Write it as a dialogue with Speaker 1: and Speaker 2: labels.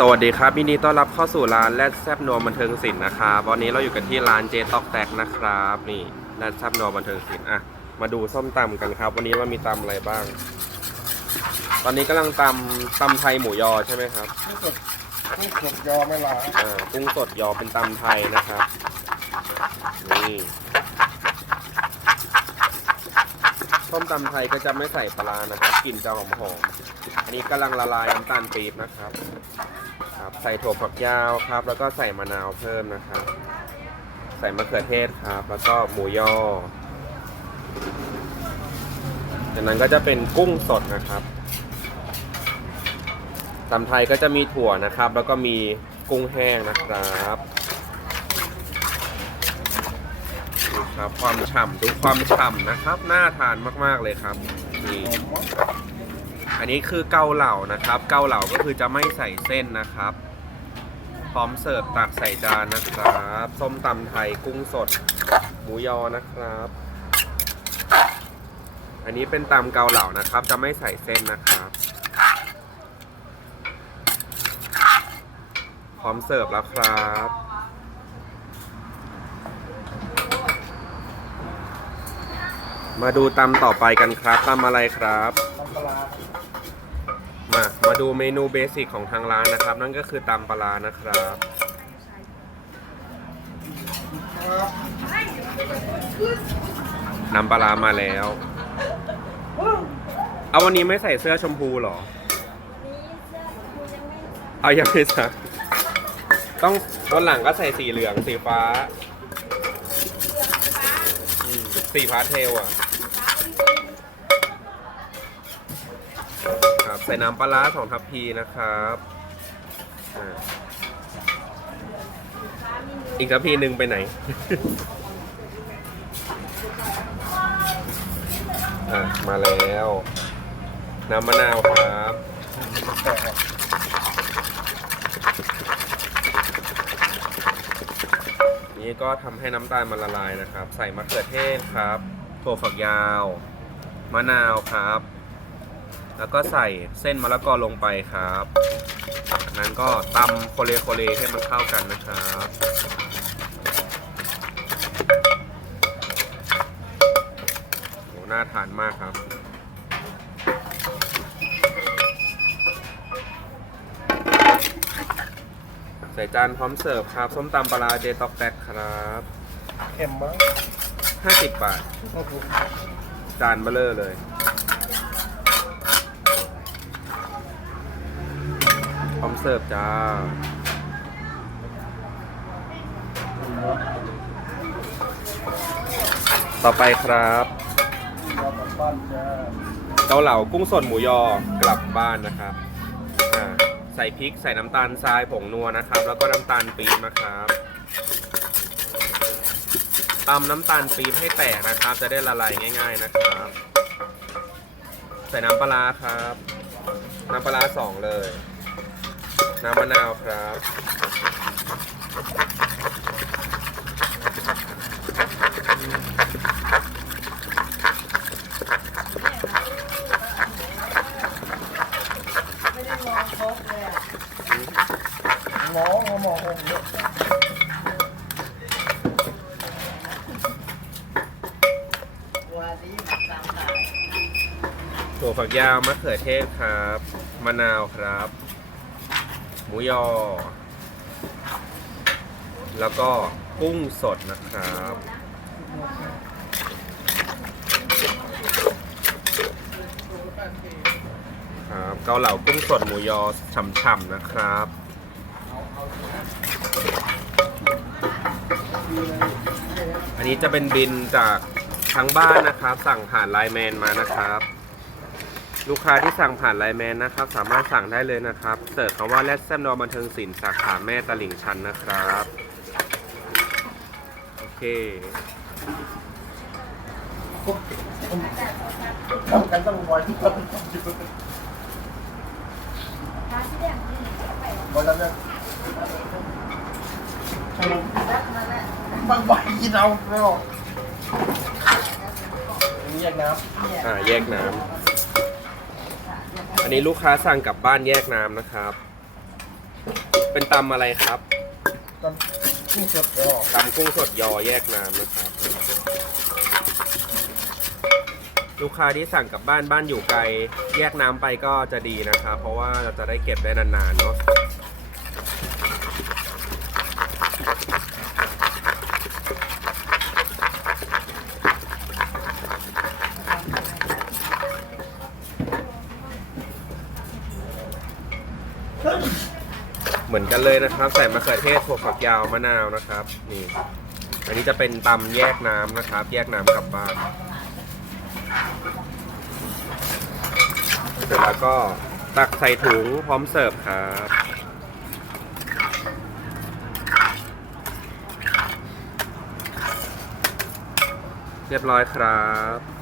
Speaker 1: สวัสดีครับยินดีต้อนรับเข้าสู่ร้านแรดแซบนัวบันเทิงศิลป์นะครับวันนี้เราอยู่กันที่ร้านเจตอกแตกนะครับนี่แรดแซบนัวบันเทิงศิลป์อะมาดูส้มตำกันครับ วันนี้เรามีตำอะไรบ้าง ตอนนี้กำลังตำตำไทยหมูยอใช่ไหมครับ
Speaker 2: นี่สดนี่สดยอไม่ลา
Speaker 1: อ่ากุ้งสดยอเป็นตำไทยนะครับนี่ส้มตำไทยก็จะไม่ใส่ปลาร้านะครับกลิ่นจะหอมๆอันนี้กำลังละลายน้ำตาลปี๊บนะครับครับใส่ถั่วฝักยาวครับ แล้วก็ใส่มะนาวเพิ่มนะครับ ใส่มะเขือเทศครับ แล้วก็หมูยอจากนั้นก็จะเป็นกุ้งสดนะครับตำไทยก็จะมีถั่วนะครับ แล้วก็มีกุ้งแห้งนะครับดูครับความฉ่ำดูความฉ่ำนะครับ น่าทานมากๆเลยครับนี่อันนี้คือเกาเหล่านะครับ เกาเหล่าก็คือจะไม่ใส่เส้นนะครับ ร้อมเสิร์ฟตักใส่จานนะครับ ส้มตำไทยกุ้งสด หมูยอนะครับ อันนี้เป็นตำเกาเหล่านะครับ จะไม่ใส่เส้นนะครับพร้อมเสิร์ฟแล้วครับมาดูตำต่อไปกันครับตำอะไรครับ
Speaker 2: น้ำปลาร้า
Speaker 1: มามาดูเมนูเบสิกของทางร้านนะครับ นั่นก็คือตำปลาร้านะครับ
Speaker 2: ครับ
Speaker 1: น้ำปลาร้ามาแล้ว เอาวันนี้ไม่ใส่เสื้อชมพูเหรอ เอายังไม่ใส่ต้องวันหลังก็ใส่สีเหลืองสีฟ้าอืมสีพาสเทลอะ ครับ ใส่น้ำปลาร้าสองทัพพีนะครับอ่าอีกทัพพีหนึ่งไปไหน อะมาแล้ว น้ำมะนาวครับนี่ก็ทำให้น้ำตาลมันละลายนะครับ ใส่มะเขือเทศครับถั่วฝักยาว มะนาวครับ แล้วก็ใส่เส้นมะละกอลงไปครับจากนั้นก็ตำโคเลโคเลให้มันเข้ากันนะครับโหน่าทานมากครับ ใส่จานพร้อมเสิร์ฟครับ ส้มตำปลาร้าเจตอกแตกครับ
Speaker 2: เค็มมั้ง
Speaker 1: 50บาท
Speaker 2: ครับผม
Speaker 1: จานเบลเลอร์เลย ร้อมเสิร์ฟจ้าต่อไปครับ
Speaker 2: ยอกลับบ้านจ้า
Speaker 1: เกาเหลากุ้งสดหมูยอกลับบ้านนะครับใส่พริกใส่น้ำตาลทรายผงนัวนะครับ แล้วก็น้ำตาลปี๊บนะครับตำน้ำตาลปี๊บให้แตกนะครับ จะได้ละลายง่าย ๆนะครับ ใส่น้ำปลาครับ น้ำปลาสองเลย น้ำมะนาวครับ
Speaker 2: น้องเขามองผมเนี่ย
Speaker 1: ถั่วฝักยาวมะเขือเทศครับ มะนาวครับ หมูยอ แล้วก็กุ้งสดนะครับครับเกาเหลากุ้งสดหมูยอฉ่ำๆนะครับ อันนี้จะเป็นบินจากทั้งบ้านนะครับ สั่งผ่านไลน์แมนมานะครับ ลูกค้าที่สั่งผ่านไลน์แมนนะครับ สามารถสั่งได้เลยนะครับเสิร์ชคำว่าแรดแซมดอบันเทิงศิลป์สาขาแม่ตลิ่งชันนะครับโอเค
Speaker 2: ทำกันต้องวันที่ต้องอยู่วันนั้นเนี่ยบางใบกินเอาไม่ออกอันนี้แยกน้ำ
Speaker 1: อ่าแยกน้ำ อันนี้ลูกค้าสั่งกลับบ้านแยกน้ำนะครับ เป็นตำอะไรครับ
Speaker 2: ตำกุ้งสดยอ
Speaker 1: ตำกุ้งสดยอแยกน้ำนะครับ ลูกค้าที่สั่งกลับบ้านบ้านอยู่ไกล แยกน้ำไปก็จะดีนะครับ เพราะว่าเราจะได้เก็บได้นานๆเนาะ มือนกันเลยนะครับ ใส่มะเขือเทศถั่วฝักยาวมะนาวนะครับ นี่ อันนี้จะเป็นตำแยกน้ำนะครับ แยกน้ำกลับบ้านเสร็จแล้วก็ตักใส่ถุงพร้อมเสิร์ฟครับเรียบร้อยครับ